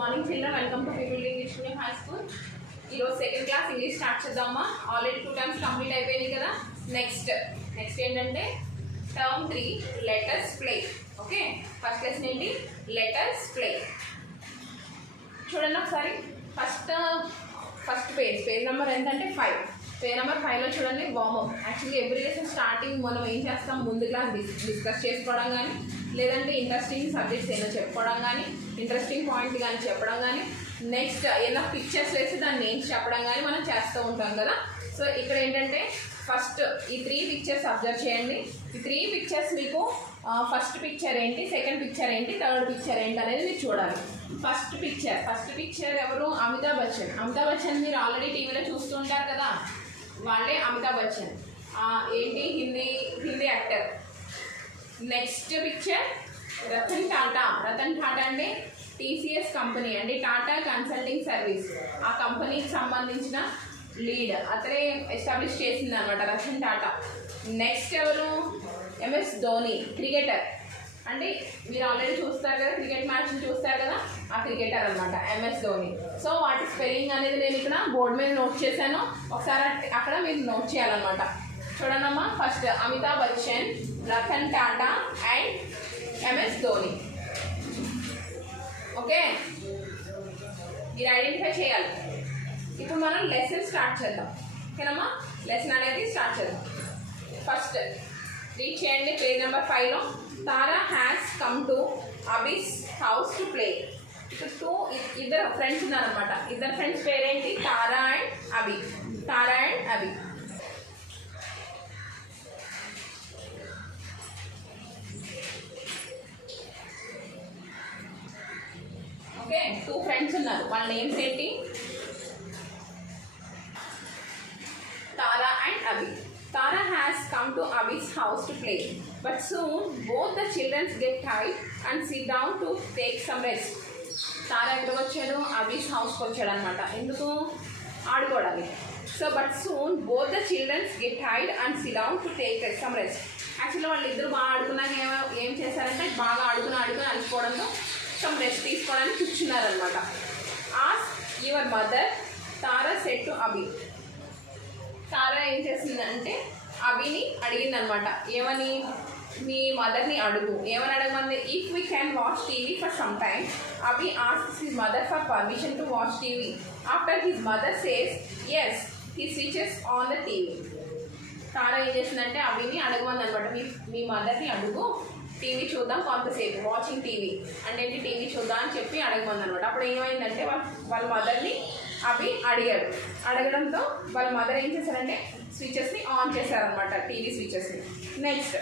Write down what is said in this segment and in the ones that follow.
Morning children, welcome to people English medium high school. ఈరోజు second class English start చేద్దామా. Already 2 times complete అయిపోయింది కదా. Next ఏంటంటే term 3 letters play. Okay, first lesson ఏంటి? Letters play. చూడండి ఒకసారి. First page number ఎంతంటే 5. Page number 5లో చూడండి warm up. Actually every lesson starting మనం ఏం చేస్తాం, ముందు క్లాస్ డిస్కస్ చేసుకోవడం కానీ, లేదంటే ఇంట్రెస్టింగ్ సబ్జెక్ట్స్ ఏదో చెప్పుకోవడం కానీ, ఇంట్రెస్టింగ్ పాయింట్ కానీ చెప్పడం కానీ, నెక్స్ట్ ఏదైనా పిక్చర్స్ వేసి దాన్ని నేమ్స్ చెప్పడం కానీ మనం చేస్తూ ఉంటాం కదా. సో ఇక్కడ ఏంటంటే ఫస్ట్ ఈ 3 పిక్చర్స్ అబ్జర్వ్ చేయండి. ఈ 3 పిక్చర్స్ మీకు ఫస్ట్ పిక్చర్ ఏంటి, సెకండ్ పిక్చర్ ఏంటి, థర్డ్ పిక్చర్ ఏంటి అనేది మీరు చూడాలి. ఫస్ట్ పిక్చర్ ఎవరు? అమితాబ్ బచ్చన్ మీరు ఆల్రెడీ టీవీలో చూస్తూ ఉంటారు కదా, వాళ్ళే అమితాబ్ బచ్చన్. ఏంటి? Hindi actor. Next picture Ratan Tata అంటే టీసీఎస్ కంపెనీ అండి, టాటా కన్సల్టింగ్ సర్వీస్. ఆ కంపెనీకి సంబంధించిన లీడ్ అతనే ఎస్టాబ్లిష్ చేసింది అనమాట, రతన్ టాటా. నెక్స్ట్ ఎవరు? MS Dhoni, cricketer. అంటే మీరు ఆల్రెడీ చూస్తారు కదా, క్రికెట్ మ్యాచ్ చూస్తారు కదా, ఆ క్రికెటర్ అనమాట ఎంఎస్ ధోని. సో వాటి స్పెల్లింగ్ అనేది నేను ఇక్కడ బోర్డు మీద నోట్ చేశాను, ఒకసారి అక్కడ మీరు నోట్ చేయాలన్నమాట. చూడండమ్మా, first Amitabh Bachchan, Ratan Tata and MS Dhoni. Okay, మీరు ఐడెంటిఫై చేయాలి. ఇప్పుడు మనం లెసన్ స్టార్ట్ చేద్దాం. ఓకేనమ్మా, లెసన్ అనేది స్టార్ట్ చేద్దాం. ఫస్ట్ రీడ్ చేయండి పేజ్ నెంబర్ 5లో. Tara has come to Abhi's house to play. ఇప్పుడు ఇద్దరు ఫ్రెండ్స్ ఉన్నారనమాట. ఇద్దరు ఫ్రెండ్స్ పేరేంటి? Tara and Abhi. Okay, 2 friends ఉన్నారు. వాళ్ళ నేమ్స్ ఏంటి? Tara and Abhi. Tara has come to Abhi's house to play, but soon both the children get tired and sit down to take some rest. Tara ఎక్కడికి వచ్చాడు? అబీస్ హౌస్కి వచ్చాడు అనమాట. ఎందుకు? ఆడుకోవడానికి. So but soon both the childrens get tired and sit down to take some rest. Actually వాళ్ళు ఇద్దరు బాగా ఆడుకున్నాక ఏం చేశారంటే, బాగా ఆడుకుని అలసిపోవడంతో సమ్ రెస్ట్ తీసుకోవడానికి కూర్చున్నారనమాట. Ask your mother, Tara said to Abhi. Tara ఏం చేసిందంటే అభిని అడిగిందనమాట. ఏమని? మీ మదర్ని అడుగు. ఏమని అడగమంది? If we can watch TV for some time. Abhi asks his mother for permission to watch TV. After his mother says yes, he switches on the TV. Tara ఏం చేసిందంటే అభిని అడగమంది అనమాట. మీ మదర్ని అడుగు, టీవీ చూద్దాం కొంతసేపు, వాచింగ్ టీవీ అంటే ఏంటి, టీవీ చూద్దాం అని చెప్పి అడగమంది అనమాట. అప్పుడు ఏమైందంటే వాళ్ళ మదర్ని అవి అడగడంతో వాళ్ళ మదర్ ఏం చేశారంటే స్విచెస్ని ఆన్ చేశారనమాట, టీవీ స్విచెస్ని. Next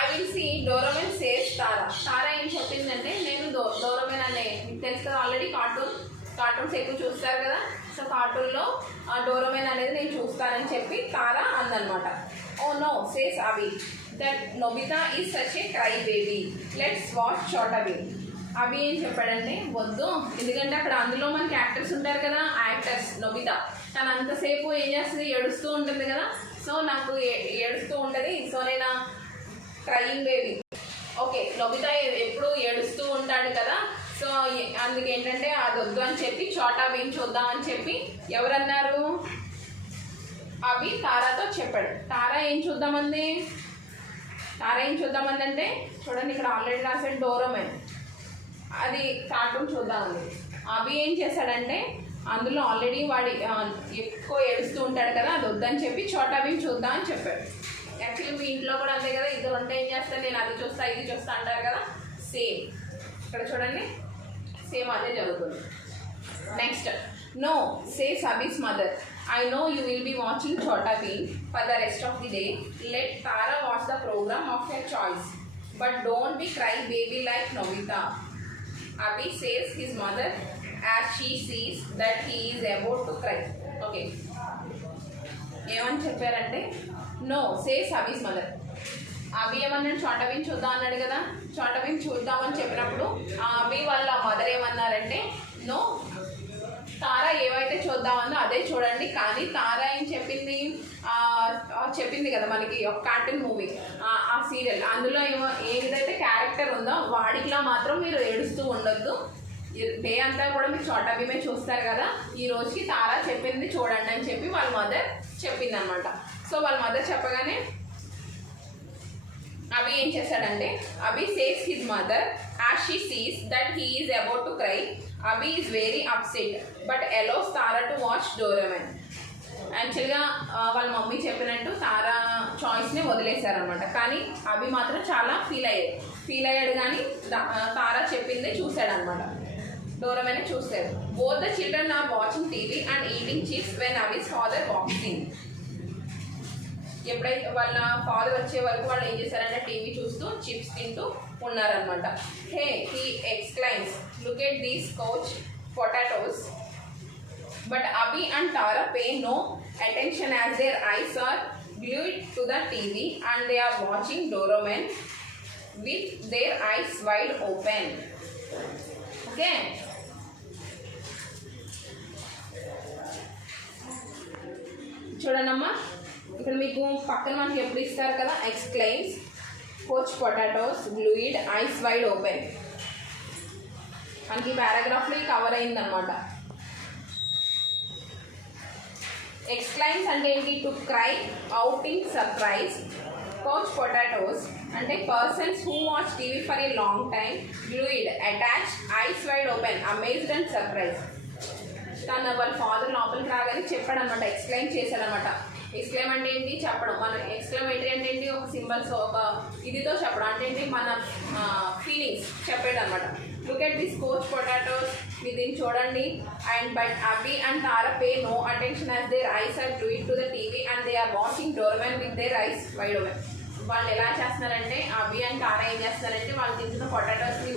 I will see Doraemon says Tara ఏం చెప్పిందంటే, నేను డోరోమెన్ అనే మీకు తెలుసు కదా, ఆల్రెడీ కార్టూన్స్ ఎక్కువ చూస్తారు కదా. సో కార్టూన్లో డోరోమెన్ అనేది నేను చూస్తానని చెప్పి తారా అందనమాట. ఓ నో సేస్ అవి, that నొబితా is such a cry baby, let's watch Chhota Bheem. అవి ఏం చెప్పాడంటే, వద్దు, ఎందుకంటే అక్కడ అందులో మనకి యాక్టర్స్ ఉంటారు కదా, యాక్టర్స్ నొబితా తను అంతసేపు ఏం చేస్తుంది, ఏడుస్తూ ఉంటుంది కదా. సో నాకు ఏడుస్తూ ఉంటుంది, సో నేను క్రయింగ్ బేబీ. ఓకే, నొబితా ఎప్పుడు ఏడుస్తూ ఉంటాడు కదా, సో అందుకేంటంటే అది వద్దు అని చెప్పి చోటా భీమ్ చూద్దాం అని చెప్పి ఎవరన్నారు? అవి తారాతో చెప్పాడు. తారా ఏం చూద్దామంది అంటే, చూడండి ఇక్కడ ఆల్రెడీ రాసాడు డోరోమెన్, అది కార్టూన్ చూద్దామండి. అభి ఏం చేశాడంటే, అందులో ఆల్రెడీ వాడి ఎక్కువ ఏడుస్తూ ఉంటాడు కదా, అది వద్దని చెప్పి చోటా భీమ్ చూద్దాం అని చెప్పాడు. యాక్చువల్లీ మీ ఇంట్లో కూడా అంతే కదా, ఇద్దరు ఉంటే ఏం చేస్తాను, నేను అది చూస్తా ఇది చూస్తా అంటారు కదా, సేమ్ ఇక్కడ చూడండి, సేమ్ అదే జరుగుతుంది. Next no says Abhi's mother, I know you will be watching Chota Bheem for the rest of the day. Let Tara watch the program of your choice, but don't be cry baby like Nobita. Abhi says his mother as she sees that he is about to cry. Okay, ఏమని చెప్పారంటే, no says Abhi's mother. అభి ఏమన్నాడు? చోటా భీమ్ చూద్దాం అన్నాడు కదా, చోటా భీమ్ చూద్దామని చెప్పినప్పుడు అభి వాళ్ళ mother ఏమన్నారంటే, నో, తారా ఏవైతే చూద్దామన్నా అదే చూడండి. కానీ తారా ఏం చెప్పింది కదా మనకి ఒక కార్టూన్ మూవీ, ఆ సీరియల్, అందులో ఏదైతే క్యారెక్టర్ ఉందో వాడికిలా మాత్రం మీరు ఏడుస్తూ ఉండొద్దు, డే అంతా కూడా మీరు చోటా భీమే చూస్తారు కదా, ఈ రోజుకి తారా చెప్పింది చూడండి అని చెప్పి వాళ్ళ మదర్ చెప్పింది అనమాట. సో వాళ్ళ మదర్ చెప్పగానే అభి ఏం చేశాడంటే, Abhi says his mother as she sees that he is about to cry. Abhi is very upset but allows Tara to watch Doraemon. యాక్చువల్గా వాళ్ళ మమ్మీ చెప్పినట్టు తారా చాయిస్ని వదిలేశారనమాట. కానీ అభి మాత్రం చాలా ఫీల్ అయ్యాడు కానీ తారా చెప్పిందే చూశాడనమాట, డోరేమాన్ చూశాడు. Both the children are watching TV and eating chips when Abhi's father walks in. ఎప్పుడైతే వాళ్ళ ఫాదర్ వచ్చే వరకు వాళ్ళు ఏం చేశారంటే టీవీ చూస్తూ చిప్స్ తింటూ ఉన్నారనమాట. Hey he exclaims, look at these couch potatoes. But Abhi and Tara pay no attention as their eyes are glued to the TV and they are watching Doraemon with their eyes wide open. Okay. చూడండమ్మా, ఇక్కడ మీకు పక్కన మనకి ఎప్పుడు ఇస్తారు కదా, exclaims, couch potatoes, glued, eyes wide open. మనకి పారాగ్రాఫ్లో కవర్ అయిందనమాట. ఎక్స్క్లైమ్స్ అంటే ఏంటి? To cry out in surprise. Couch potatoes అంటే persons who watch TV for a long time. Glued attach, eyes wide open, amazed and surprise. తను వాళ్ళ father లోపలికి రాగానే చెప్పాడనమాట, ఎక్స్క్లైమ్ చేశాడనమాట. ఎక్స్క్లైమ్ అంటే ఏంటి? చెప్పడం. మన ఎక్స్క్లమేటరీ అంటే ఏంటి? ఒక సింబల్స్, ఒక ఇదితో చెప్పడం అంటే ఏంటి? మన ఫీలింగ్స్ చెప్పాడు అనమాట. Look at this couch potatoes, మీరు దీన్ని చూడండి. And but Abhi and Tara pay no attention as their eyes are glued to the TV and they are watching Doraemon with their eyes wide open. వాళ్ళు ఎలా చేస్తున్నారంటే, అభి అండ్ తారా ఏం చేస్తున్నారంటే, వాళ్ళు తింటున్న పొటాటోస్ని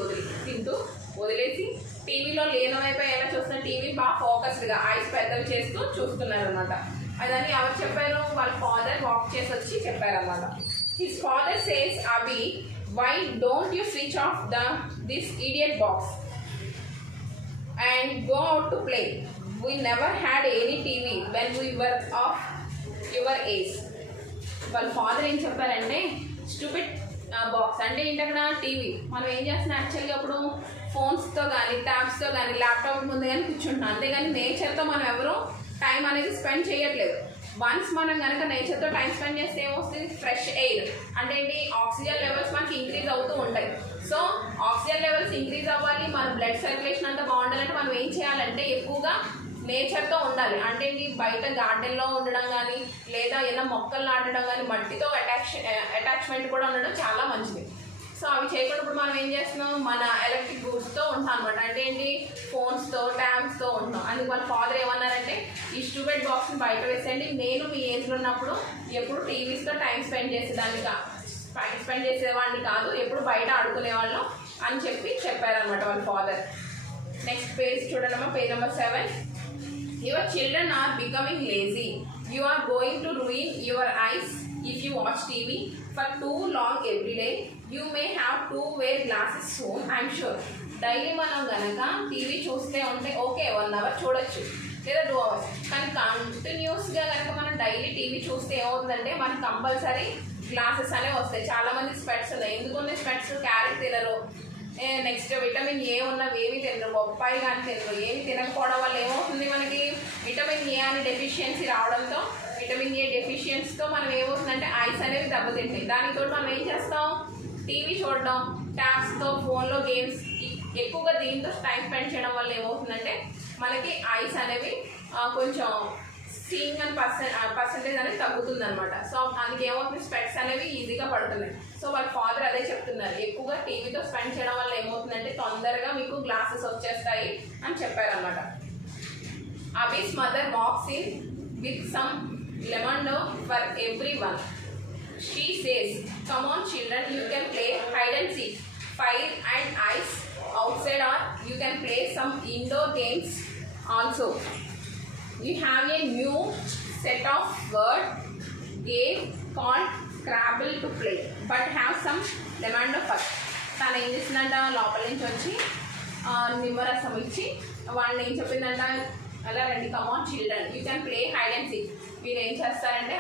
వదిలేసి టీవీలో లేనవైపు ఎలా చూస్తున్నారు, టీవీ బాగా ఫోకస్డ్గా ఐస్ పెద్దవి చేస్తూ చూస్తున్నారు అనమాట. అదని ఎవరు చెప్పారు? వాళ్ళ ఫాదర్ వాక్ చేసి వచ్చి చెప్పారన్నమాట. His father says, Abhi, why don't you switch off this idiot box and go out to play? We never had any TV when we were of your age. వాళ్ళ ఫాదర్ ఏం చెప్పారంటే, stupid box అంటే ఏంటి? అక్కడ TV. మనం ఏం చేస్తున్నాం యాక్చువల్గా అప్పుడు ఫోన్స్తో కానీ ట్యాబ్స్తో కానీ ల్యాప్టాప్ ముందు కానీ కూర్చుంటున్నాం, అంతేగాని నేచర్తో మనం ఎవరు టైం అనేది స్పెండ్ చేయట్లేదు. వన్స్ మనం కనుక నేచర్తో టైం స్పెండ్ చేస్తే ఏమొస్తుంది? ఫ్రెష్ ఎయిర్ అంటే ఏంటి? ఆక్సిజన్ లెవెల్స్ మనకి ఇంక్రీజ్ అవుతూ ఉంటాయి. సో ఆక్సిజన్ లెవెల్స్ ఇంక్రీజ్ అవ్వాలి, మన బ్లడ్ సర్క్యులేషన్ అంతా బాగుండాలంటే మనం ఏం చేయాలంటే ఎక్కువగా నేచర్తో ఉండాలి. అంటే ఏంటి? బయట గార్డెన్లో ఉండడం కానీ, లేదా ఏదైనా మొక్కలు నాటడం కానీ, మట్టితో అటాచ్మెంట్ కూడా ఉండడం చాలా మంచిది. సో అవి చేయకుండా ఇప్పుడు మనం ఏం చేస్తున్నాం? మన ఎలక్ట్రిక్ గూడ్స్తో ఉంటాం అనమాట. అంటే ఏంటి? ఫోన్స్తో ట్యాబ్స్తో ఉంటున్నాం. అందుకు వాళ్ళ ఫాదర్ ఏమన్నారంటే, ఈ స్టూబెడ్ బాక్స్ని బయట వేసేయండి, నేను మీ ఏజ్లో ఉన్నప్పుడు ఎప్పుడు టీవీస్తో టైం స్పెండ్ చేసేవాడిని కాదు, ఎప్పుడు బయట ఆడుకునేవాళ్ళం అని చెప్పారనమాట వాళ్ళ ఫాదర్. నెక్స్ట్ పేజ్ చూడమ్మా, page number 7. Your children are becoming lazy. You are going to ruin your eyes if you watch TV for too long every day. You may have to wear glasses soon, I'm sure. Daily మనం కనుక TV చూస్తే ఉంటే okay 1 hour చూడొచ్చు లేదా 2 hours, కానీ కంటిన్యూస్గా కనుక మనం డైలీ టీవీ చూస్తే ఏమవుతుందంటే మనకు కంపల్సరీ గ్లాసెస్ అనేవి వస్తాయి. చాలామంది స్పెట్స్ ఉన్నాయి. ఎందుకున్నాయి స్పెట్స్? క్యారెట్ తినరు, నెక్స్ట్ విటమిన్ ఏ ఉన్నవి ఏమి తినరు, బొప్పాయి కానీ తినరు. ఏమి తినకపోవడం వల్ల ఏమవుతుంది? మనకి విటమిన్ ఏ అనే డెఫిషియన్సీ రావడంతో, విటమిన్ ఏ డెఫిషియన్సీతో మనం ఏమవుతుందంటే ఐస్ అనేవి దెబ్బతింటాయి. దానితో మనం ఏం చేస్తాం? టీవీ చూడడం, ట్యాబ్స్తో, ఫోన్లో గేమ్స్, ఎక్కువగా దీంతో టైం స్పెండ్ చేయడం వల్ల ఏమవుతుందంటే మనకి ఐస్ అనేవి కొంచెం సీయింగ్ అని పర్సంటేజ్ అనేది తగ్గుతుంది అనమాట. సో అందుకే ఏమవుతుంది? స్పెట్స్ అనేవి ఈజీగా పడుతున్నాయి. సో వాళ్ళ ఫాదర్ అదే చెప్తున్నారు, ఎక్కువగా టీవీతో స్పెండ్ చేయడం వల్ల ఏమవుతుందంటే తొందరగా మీకు గ్లాసెస్ వచ్చేస్తాయి అని చెప్పారనమాట. Abhi's mother walks in with some lemon for everyone. She says, come on children, you can play hide and seek, fire and ice outside, or you can play some indoor games also. We have a new set of word game called Scrabble to play, but have some lemon first. తను ఏం చేసిందంట? లోపల నుంచి వచ్చి నిమ్మరసం ఇచ్చి వాళ్ళని ఏం చెప్పిందంట? అలా రండి, come on children, you can play hide and seek. మీరు ఏం చేస్తారంటే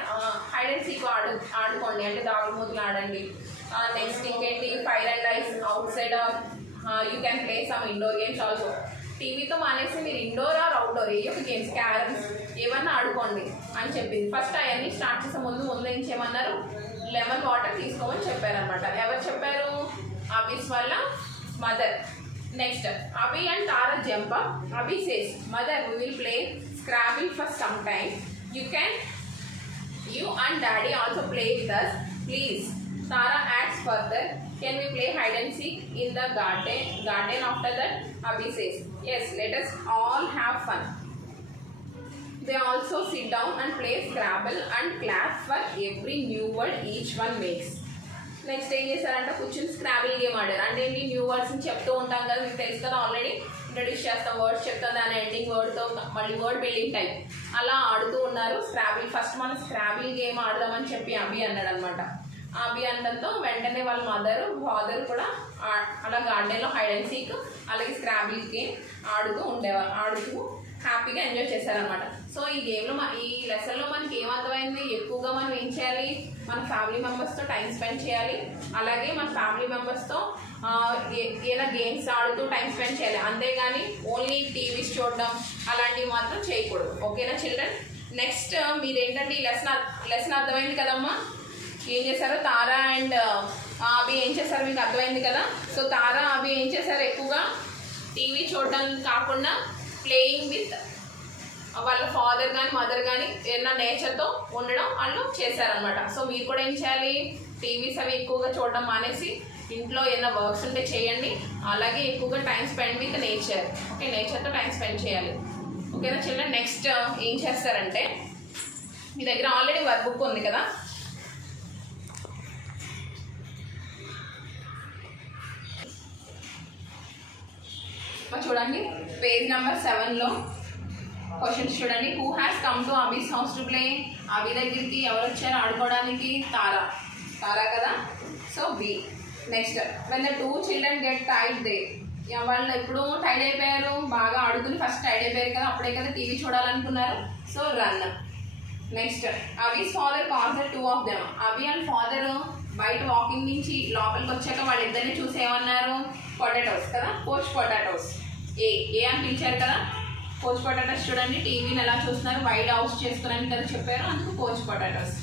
హైడ్ అండ్ సీక్ ఆడుకోండి, అంటే దాగుడు మూతలు ఆడండి. నెక్స్ట్ ఇంకేంటి? Fire and ice outside, you can play some indoor games also. టీవీతో మానేసి మీరు ఇండోర్ ఆర్ అవుట్డోర్ ఏ ఒక గేమ్స్ క్యారమ్స్ ఏమన్నా ఆడుకోండి అని చెప్పింది. ఫస్ట్ అవన్నీ స్టార్ట్ చేసే ముందు ఏం చేయమన్నారు, లెమన్ వాటర్ తీసుకోమని చెప్పారనమాట. ఎవరు చెప్పారు? అబీస్ వాళ్ళ mother. Next Abhi and Tara jump up. Abhi says, mother we will play Scrabble for some time. You and daddy also play with us, please. Tara asks further, can we play hide and seek in the garden? After that, Abhi says, yes, let us all have fun. They also sit down and play Scrabble and clap for every new word each one makes. Next ఏం చేశారంటే కూర్చొని Scrabble game ఆడారు. అంటే ఏంటి, new వర్డ్స్ని చెప్తూ ఉంటాం కదా, మీకు తెలుసు కదా, ఆల్రెడీ ఇంట్రడ్యూస్ చేస్తాం, వర్డ్స్ చెప్తాం, దాని ఎండింగ్ వర్డ్తో మళ్ళీ వర్డ్ బిల్డింగ్ టైప్ అలా ఆడుతూ ఉన్నారు స్క్రాబుల్. ఫస్ట్ మనం స్క్రాబుల్ గేమ్ ఆడదామని చెప్పి అభి అన్నాడు అనమాట. అభి అనడంతో వెంటనే వాళ్ళ మదర్ ఫాదర్ కూడా అలా గార్డెన్లో హైడ్ అండ్ సీక్ అలాగే స్క్రాబుల్ గేమ్ ఆడుతూ హ్యాపీగా ఎంజాయ్ చేశారనమాట. సో ఈ గేమ్లో ఈ లెసన్లో మనకి ఏమర్థమైంది, ఎక్కువగా మనం ఏం చేయాలి, మన ఫ్యామిలీ మెంబర్స్తో టైం స్పెండ్ చేయాలి. అలాగే మన ఫ్యామిలీ మెంబర్స్తో ఏదైనా గేమ్స్ ఆడుతూ టైం స్పెండ్ చేయాలి. అంతేగాని ఓన్లీ టీవీస్ చూడడం అలాంటివి మాత్రం చేయకూడదు. ఓకేనా చిల్డ్రన్? నెక్స్ట్ మీరేంటంటే ఈ లెసన్ అర్థమైంది కదమ్మా. ఏం చేశారో తారా అండ్ అభి ఏం చేశారో మీకు అర్థమైంది కదా. సో తారా అభి ఏం చేశారు, ఎక్కువగా టీవీ చూడడం కాకుండా ప్లేయింగ్ విత్ వాళ్ళ ఫాదర్ కానీ మదర్ కానీ ఏదైనా నేచర్తో ఉండడం వాళ్ళు చేశారనమాట. సో మీరు కూడా ఏం చేయాలి, టీవీస్ అవి ఎక్కువగా చూడడం మానేసి ఇంట్లో ఏదైనా వర్క్స్ ఉంటే చేయండి. అలాగే ఎక్కువగా time spend with nature. Okay, నేచర్తో టైం స్పెండ్ చేయాలి. ఓకేనా చిల్డ్రన్? నెక్స్ట్ ఏం చేస్తారంటే మీ దగ్గర ఆల్రెడీ వర్క్ బుక్ ఉంది కదా, చూడండి పేజ్ నెంబర్ 7లో క్వశ్చన్స్ చూడండి. Who has come to Abhi's house to play? Abhi దగ్గరికి ఎవరు వచ్చారు ఆడుకోవడానికి? తారా కదా. So B. Next when the 2 children get టైడ్ దే, వాళ్ళు ఎప్పుడు టైడ్ అయిపోయారు, బాగా ఆడుకుని ఫస్ట్ టైడ్ అయిపోయారు కదా, అప్పుడే కదా టీవీ చూడాలనుకున్నారు. So run. Next Abhi's father calls the 2 of them. Abhi and father బయట వాకింగ్ నుంచి లోపలికి వచ్చాక వాళ్ళిద్దరిని చూసి ఏమన్నారు, పొటాటోస్ కదా, పోచ్ పొటాటోస్. ఏ అని పిలిచారు కదా. పోచ్ పొటాటోస్ చూడండి, టీవీని ఎలా చూస్తున్నారు, వైడ్ హౌస్ చేసుకున్నాను కదా చెప్పారు, అందుకు couch potatoes.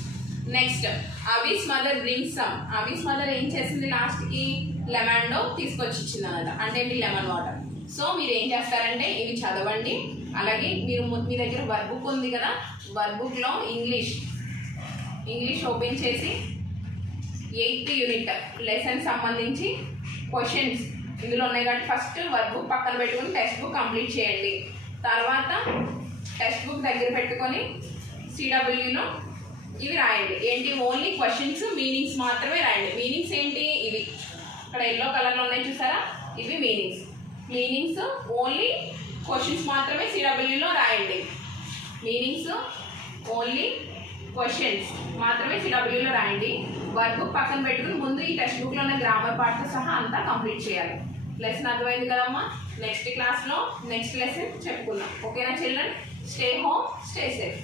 Next Abhi's mother brings some. Abhi's mother ఏం చేసింది, లాస్ట్కి లెమన్ తీసుకొచ్చి ఇచ్చింది అన్నమాట. అంటే ఏంటి, లెమన్ వాటర్. సో మీరు ఏం చేస్తారంటే ఇవి చదవండి. అలాగే మీ దగ్గర వర్క్ బుక్ ఉంది కదా, వర్క్ బుక్లో ఇంగ్లీష్ ఓపెన్ చేసి 8th యూనిట్ లెసన్ సంబంధించి క్వశ్చన్స్ ఇందులో ఉన్నాయి కాబట్టి ఫస్ట్ వర్క్ బుక్ పక్కన పెట్టుకొని టెక్స్ట్ బుక్ కంప్లీట్ చేయండి. తర్వాత టెక్స్ట్ బుక్ దగ్గర పెట్టుకొని సిడబ్ల్యూలో ఇవి రాయండి. ఏంటి, ఓన్లీ క్వశ్చన్స్ మీనింగ్స్ మాత్రమే రాయండి. మీనింగ్స్ ఏంటి, ఇవి ఇక్కడ ఎల్లో కలర్లో ఉన్నాయి చూసారా, ఇవి మీనింగ్స్ ఓన్లీ క్వశ్చన్స్ మాత్రమే సిడబ్ల్యూలో రాయండి. మీనింగ్స్ ఓన్లీ క్వశ్చన్స్ మాత్రమే సిడబ్ల్యూలో రాయండి. వర్క్ బుక్ పక్కన పెట్టుకుని ముందు ఈ టెక్స్ట్ బుక్లో ఉన్న గ్రామర్ పార్ట్తో సహా అంతా కంప్లీట్ చేయాలి. లెసన్ అర్థమైంది కదమ్మా. నెక్స్ట్ క్లాస్లో నెక్స్ట్ లెసన్ చెప్పుకుందాం. ఓకేనా children? Stay home, stay safe.